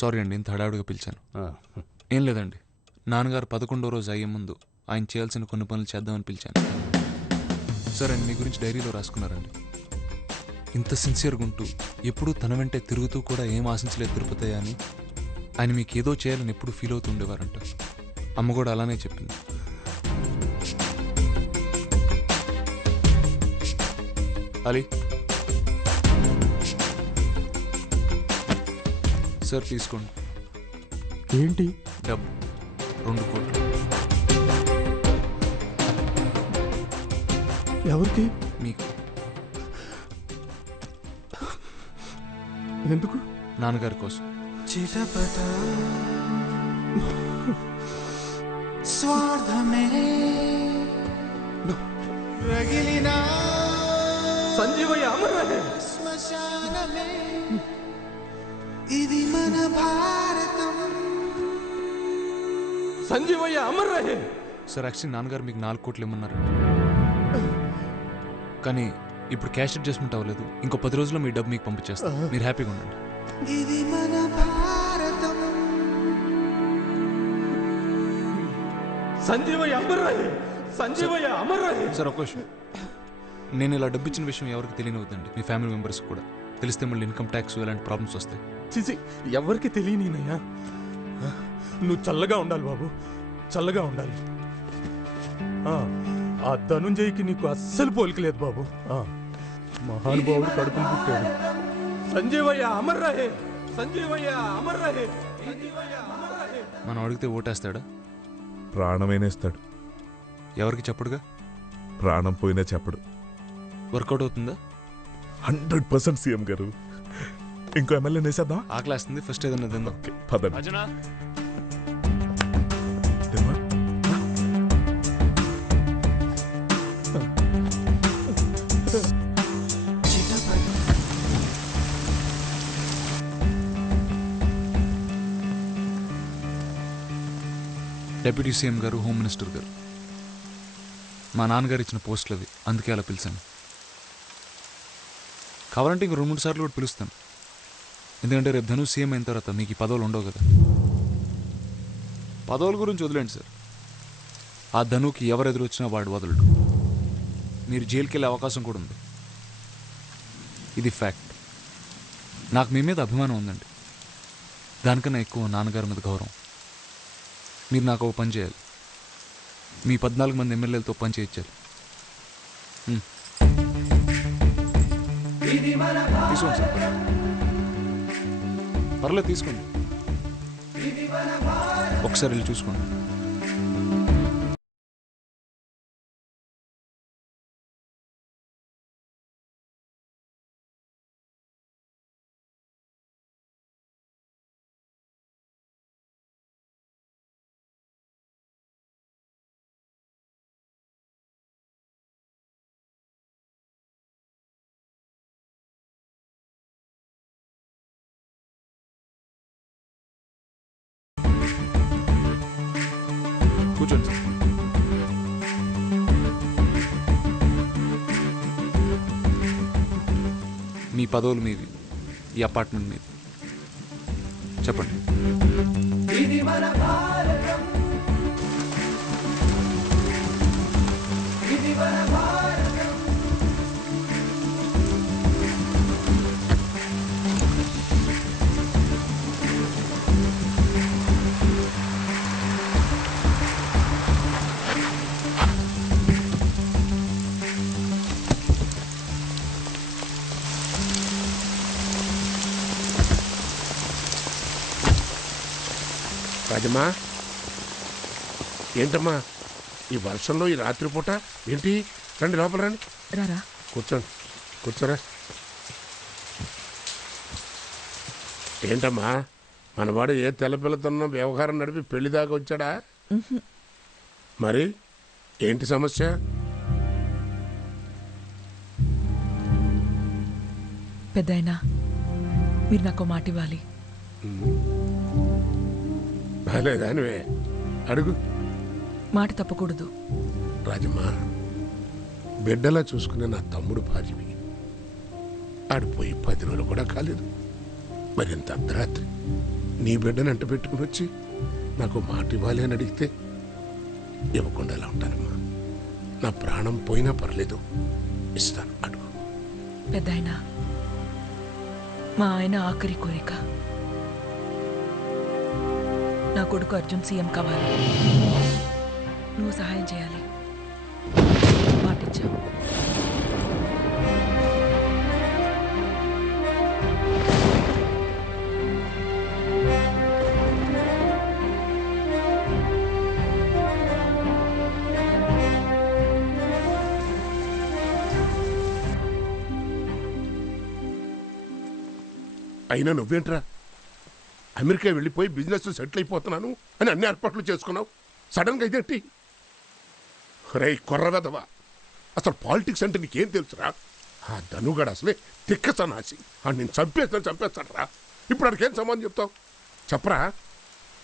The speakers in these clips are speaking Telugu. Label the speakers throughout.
Speaker 1: సారీ అండి ఇంత హడావుడిగా పిలిచాను. ఏం లేదండి నాన్నగారు పదకొండో రోజు అయ్యే ముందు ఆయన చేయాల్సిన కొన్ని పనులు చేద్దామని పిలిచాను. సరే అండి మీ గురించి డైరీలో రాసుకున్నారండి. ఇంత సిన్సియర్గా ఉంటూ ఎప్పుడూ తన వెంటే తిరుగుతూ కూడా ఏం ఆశించలేదు తిరుపతి అని ఆయన మీకు ఏదో చేయాలని ఎప్పుడు ఫీల్ అవుతూ ఉండేవారంట. అమ్మ కూడా అలానే చెప్పింది. అలీ సార్ తీసుకోండి.
Speaker 2: ఏంటి?
Speaker 1: డబ్బు. రెండు కోట్లు.
Speaker 2: ఎవరికి?
Speaker 1: మీకు.
Speaker 2: ఎందుకు?
Speaker 1: నాన్నగారి కోసం.
Speaker 3: చిటపట. స్వార్థమే. రగిలిన
Speaker 2: సంజీవయ్య అమర్
Speaker 3: శ్మశానమే. ఇది మన భారతం
Speaker 2: సంజీవయ్య అమర్ రహే
Speaker 1: సార్ యాక్చువల్లీ నాన్నగారు మీకు నాలుగు కోట్లు ఇమ్మన్నారంట కానీ ఇప్పుడు క్యాష్ అడ్జస్ట్మెంట్ అవ్వలేదు. ఇంకో పది రోజుల్లో మీ డబ్బు మీకు పంపించేస్తాను మీరు హ్యాపీగా ఉండండి.
Speaker 3: ఇది మన భారతం.
Speaker 2: సంజీవయ్య అమర్ రహే సంజీవయ్య అమర్ రహే
Speaker 1: సార్ ఒక విషయం నేను ఇలా డబ్బు ఇచ్చిన విషయం ఎవరికి తెలియనివద్దండి మీ ఫ్యామిలీ మెంబర్స్ కూడా. తెలిస్తే మళ్ళీ ఇన్కమ్ ట్యాక్స్ ఇలాంటి ప్రాబ్లమ్స్ వస్తాయి.
Speaker 2: చిచి ఎవరికి తెలియనీనయ్యా నువ్వు చల్లగా ఉండాలి బాబు చల్లగా ఉండాలి. ఆ, ఆ ధనుంజయ్కి నీకు అస్సలు పోలికలేదు బాబు. ఆ, మహానుభావుడు కడుపును పుట్టాడు. సంజీవయ్య అమర్ రహే సంజీవయ్య అమర్ రహే సంజీవయ్య అమర్ రహే
Speaker 1: మనం అడిగితే ఓటేస్తాడా?
Speaker 4: ప్రాణమైనేస్తాడు.
Speaker 1: ఎవరికి చెప్పడుగా?
Speaker 4: ప్రాణం పోయినా చెప్పడు.
Speaker 1: వర్కౌట్ అవుతుందా?
Speaker 4: హండ్రెడ్ పర్సెంట్ సీఎం గారు. ఇంకో ఎమ్మెల్యే నేసేద్దాం
Speaker 1: ఆకలేస్తుంది ఫస్ట్ ఏదన్నా తిందాం.
Speaker 4: ఓకే పదండి.
Speaker 1: డెప్యూటీ సీఎం గారు హోమ్ మినిస్టర్ గారు. మా నాన్నగారు ఇచ్చిన పోస్టులు అవి అందుకే అలా పిలిచాను. కావాలంటే ఇంక రెండు మూడు సార్లు కూడా పిలుస్తాను. ఎందుకంటే రేపు ధను సీఎం అయిన తర్వాత మీకు ఈ పదవులు ఉండవు కదా. పదవుల గురించి వదిలేండి సార్. ఆ ధనుకి ఎవరు ఎదురొచ్చినా వాడు వదలడు. మీరు జైలుకి వెళ్ళే అవకాశం కూడా ఉంది. ఇది ఫ్యాక్ట్. నాకు మీ మీద అభిమానం ఉందండి. దానికన్నా ఎక్కువ నాన్నగారి మీద గౌరవం. మీరు నాకు ఒక పని చేయాలి. మీ పద్నాలుగు మంది ఎమ్మెల్యేలతో పని చేయించాలి. తీసుకోండి సార్. పర్లేదు తీసుకోండి. ఒకసారి వెళ్ళి చూసుకోండి. కూర్చోండి మీ పదవులు మీవి ఈ అపార్ట్మెంట్ మీది. చెప్పండి.
Speaker 5: రాజమ్మా ఏంటమ్మా ఈ వర్షంలో ఈ రాత్రిపూట ఏంటి? రండి లోపల రండి.
Speaker 6: రారా.
Speaker 5: కూర్చోండి కూర్చోరా. ఏంటమ్మా మనవాడు ఏ తెల్లపిల్లతోనో వ్యవహారం నడిపి పెళ్ళి దాకా వచ్చాడా? మరి ఏంటి సమస్య?
Speaker 6: పెద్దాయనా మీరు నాకు మాట ఇవ్వాలి.
Speaker 5: బాలేదానివే. అడుగు.
Speaker 6: మాట తప్పకూడదు.
Speaker 5: రాజమ్మా బిడ్డలా చూసుకునే నా తమ్ముడు భార్యవి. ఆడిపోయి పది రోజులు కూడా కాలేదు. మరింత అర్ధరాత్రి నీ బిడ్డని అంట పెట్టుకుని వచ్చి నాకు మాట ఇవ్వాలి అని అడిగితే ఇవ్వకుండా ఎలా ఉంటానమ్మా? నా ప్రాణం పోయినా పర్లేదు. ఇస్తాను అడుగు.
Speaker 6: పెద్ద మా ఆయన ఆఖరి కోరిక. నా కొడుకు అర్జున్ సీఎం కావాలి. నువ్వు సహాయం చేయాలి. మాటిచ్చావు.
Speaker 5: అయినా నువ్వేంట్రా? అమెరికా వెళ్ళిపోయి బిజినెస్ సెటిల్ అయిపోతున్నాను అని అన్ని ఏర్పాట్లు చేసుకున్నావు. సడన్గా ఇదేంటి? రే కొర్రవెదవా. అసలు పాలిటిక్స్ అంటే నీకేం తెలుసురా? ఆ ధనుగాడు అసలే తిక్కసనాసి అని ఆ నేను చంపేస్తాను చంపేస్తాడు రా. ఇప్పుడు అడికేం సంబంధం చెప్తావు? చెప్పరా?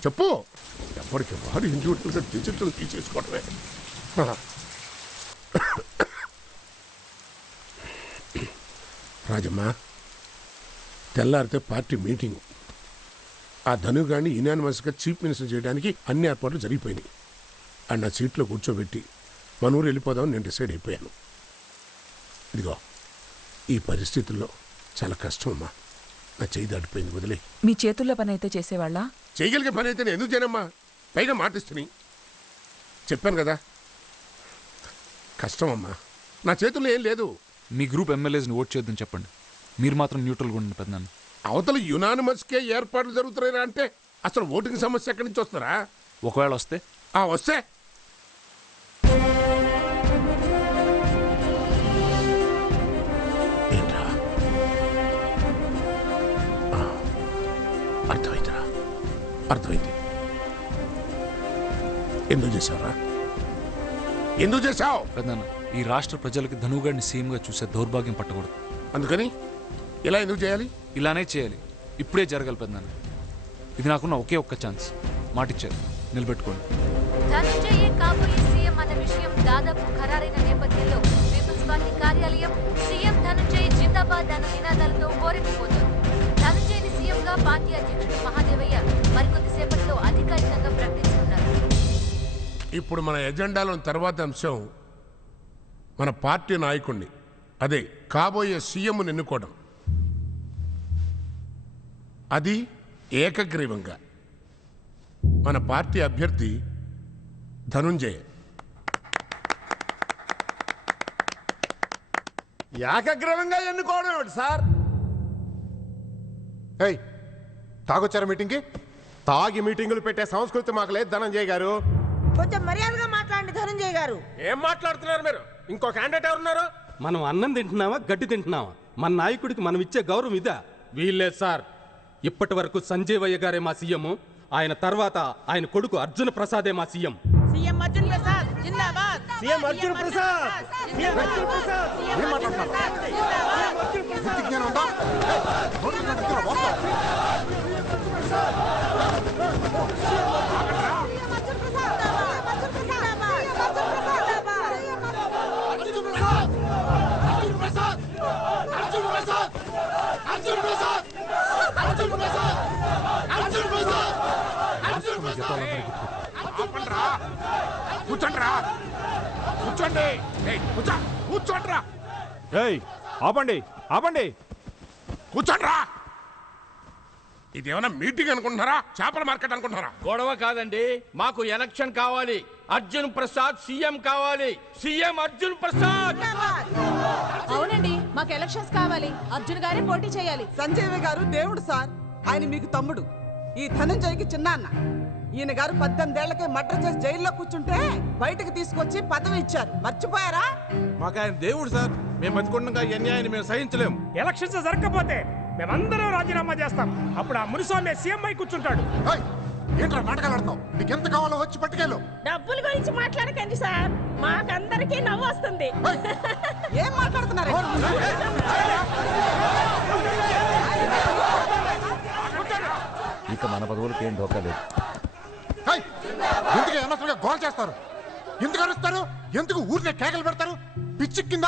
Speaker 5: చెప్పు. ఎప్పటికి వారు ఇండివిజువల్గా డిజిటల్ తీసేసుకోవడమే రాజమ్మ రాజమ్మా తెల్లారితే పార్టీ మీటింగ్. ఆ ధనుగాన్ని యునానిమస్గా చీఫ్ మినిస్టర్ చేయడానికి అన్ని ఏర్పాట్లు జరిగిపోయినాయి. అండ్ నా సీట్లో కూర్చోబెట్టి మన ఊరు వెళ్ళిపోదామని నేను డిసైడ్ అయిపోయాను. ఇదిగో ఈ పరిస్థితుల్లో చాలా కష్టం అమ్మా. నా చేయి దాటిపోయింది వదిలే.
Speaker 6: మీ చేతుల్లో పని అయితే చేసేవాళ్ళ?
Speaker 5: చేయగలిగే పని అయితే నేను ఎందుకు చేయనమ్మా? పైగా మాటిస్తుని. చెప్పాను కదా. కష్టం అమ్మా. నా చేతుల్లో ఏం లేదు.
Speaker 1: మీ గ్రూప్ ఎమ్మెల్యేస్ని ఓట్ చేద్దని చెప్పండి. మీరు మాత్రం న్యూట్రల్గా ఉండండి పెద్దనాన్న.
Speaker 5: అవతల యునానిమస్కే ఏర్పాట్లు జరుగుతున్నాయిరా అంటే అసలు ఓటింగ్ సమస్య ఎక్కడి నుంచి వస్తారా
Speaker 1: ఒకవేళ వస్తే.
Speaker 5: ఆ వస్తే. అర్థమైందిరా. అర్థమైంది. ఎందుకు చేసావురా ఎందుకు చేశావు?
Speaker 1: పెద్దనాన్న ఈ రాష్ట్ర ప్రజలకి ధనుగాడిని సీఎంగా చూసే దౌర్భాగ్యం పట్టకూడదు.
Speaker 5: అందుకని ఇలా ఎందుకు చేయాలి?
Speaker 1: ఇలానే చేయాలి. ఇప్పుడే జరగాలి పెద్దనాన్న. ఇది నాకున్న ఒకే ఒక్క ఛాన్స్. మాటిచ్చారు. నిలబెట్టుకోండి.
Speaker 7: ధనంజయే కాబోయే సీఎం అన్న విషయం దాదాపు ఖరారైన నేపథ్యంలో పీపుల్స్ పార్టీ కార్యాలయం సీఎం ధనంజయ్ జిందాబాద్ అన్న నినాదాలతో హోరెత్తిపోతోంది ధనంజయ్ని సీఎంగా పార్టీ అధ్యక్షుడు మహాదేవయ్య మరికొద్దిసేపట్లో అధికారికంగా ప్రకటించనున్నారు.
Speaker 5: ఇప్పుడు మన ఎజెండాలో తర్వాత అంశం మన పార్టీ నాయకుడిని అదే కాబోయే సీఎంను ఎన్నుకోవడం. అది ఏకగ్రీవంగా. మన పార్టీ అభ్యర్థి ధనుంజయ.
Speaker 8: ఏకగ్రీవంగా ఎన్నుకోవడం ఏమిటి సార్? ఏయ్ తాగొచ్చారా మీటింగ్కి? తాగి మీటింగులు పెట్టే సంస్కృతి మాకు లేదు ధనంజయ్ గారు.
Speaker 9: కొంచెం మర్యాదగా మాట్లాడండి ధనంజయ్ గారు.
Speaker 8: ఏం మాట్లాడుతున్నారు మీరు? ఇంకో క్యాండిడేట్ ఎవరున్నారు?
Speaker 10: మనం అన్నం తింటున్నావా గడ్డి తింటున్నావా మన నాయకుడికి మనం ఇచ్చే గౌరవం ఇదా? వీల్లేదు సార్. ఇప్పటి వరకు సంజీవయ్య గారే మా సీఎం. ఆయన తర్వాత ఆయన కొడుకు అర్జున ప్రసాదే మా సీఎం.
Speaker 9: సీఎం అర్జున్ ప్రసాద్ జిందాబాద్.
Speaker 8: సీఎం అర్జున్ ప్రసాద్. సీఎం అర్జున్ ప్రసాద్ ఏం మాట్లాడుతున్నారు బుద్ధి జ్ఞానం ఉందా ఏయ్, నోటికి నోటికి వాస్తవం.
Speaker 5: ఆపండ్రా. కూర్చోండ్రా కూర్చోండి కూర్చోండ్రా
Speaker 10: ఏయ్ ఆపండి! ఆపండి!
Speaker 5: కూర్చోండ్రా ఇదేమన్నా మీటింగ్ అనుకుంటున్నారా? చేపల మార్కెట్ అనుకుంటున్నారా?
Speaker 11: గొడవ కాదండి. మాకు ఎలక్షన్ కావాలి. అర్జున్ ప్రసాద్ సీఎం కావాలి. సీఎం అర్జున్ ప్రసాద్!
Speaker 9: అవునండి. మాకు ఎలక్షన్స్ కావాలి. అర్జున్ గారే పోటీ చేయాలి.
Speaker 12: సంజయ్ గారు దేవుడు సార్. ఆయన మీకు తమ్ముడు. ఈ ధనంజయ్కి చిన్నాన్న. ఈయన గారు పద్దెనిమిదేళ్ళకే మర్డర్ చేసి జైల్లో కూర్చుంటే బయటకు తీసుకొచ్చి పదవి ఇచ్చారు. మర్చిపోయారా?
Speaker 8: మాకు ఆయన దేవుడు సార్. మేము బతికుండగా ఈ అన్యాయాన్ని మేము సహించలేము.
Speaker 11: ఎలక్షన్స్ జరగకపోతే మేమందరం రాజీనామా చేస్తాం. అప్పుడు ఆ మునిస్వామి సీఎం అయి కూర్చుంటాడు.
Speaker 8: ఏయ్, ఏంట్రా నాటకాలు ఆడుతున్నావు? నీకు ఎంత కావాలో వచ్చి పట్టుకెళ్ళు.
Speaker 9: డబ్బుల గురించి మాట్లాడకండి సార్. మాకందరికీ నవ్వు వస్తుంది.
Speaker 12: ఏం మాట్లాడుతున్నారు?
Speaker 10: ఇక మన పదవులకి ఏం ఢోకా లేదు.
Speaker 8: ఎందుకు అనవసరంగా గోల్ చేస్తారు. ఎందుకు అరుస్తారు? ఎందుకు ఊరినే కేకలు పెడతారు? పిచ్చి కింద?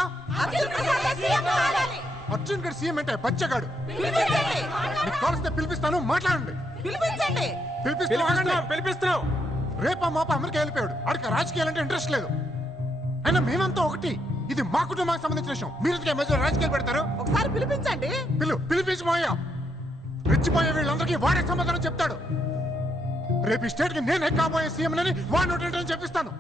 Speaker 8: అర్జున్ గారు సీఎం అంటే బచ్చగాడు. మీకు కావాల్సిందే పిలిపిస్తాను మాట్లాడండి. పిలిపిస్తున్నాం పిలిపిస్తున్నాం. రేపా మాప అమెరికా వెళ్ళిపోయాడు. ఆడికి రాజకీయాలంటే ఇంట్రెస్ట్ లేదు. అయినా మేమంతా ఒకటి. ఇది మా కుటుంబానికి సంబంధించిన విషయం. మీరు రాజకీయాలు పెడతారు?
Speaker 12: ఒకసారి పిలిపించండి.
Speaker 8: పిలు పిలిపించి మాయా రెచ్చిపోయే వీళ్ళందరికీ వాడే సమాధానం చెప్తాడు. రేపు ఈ స్టేట్కి నేనే కాబోయే సీఎం అని వాడిని చెప్పిస్తాను.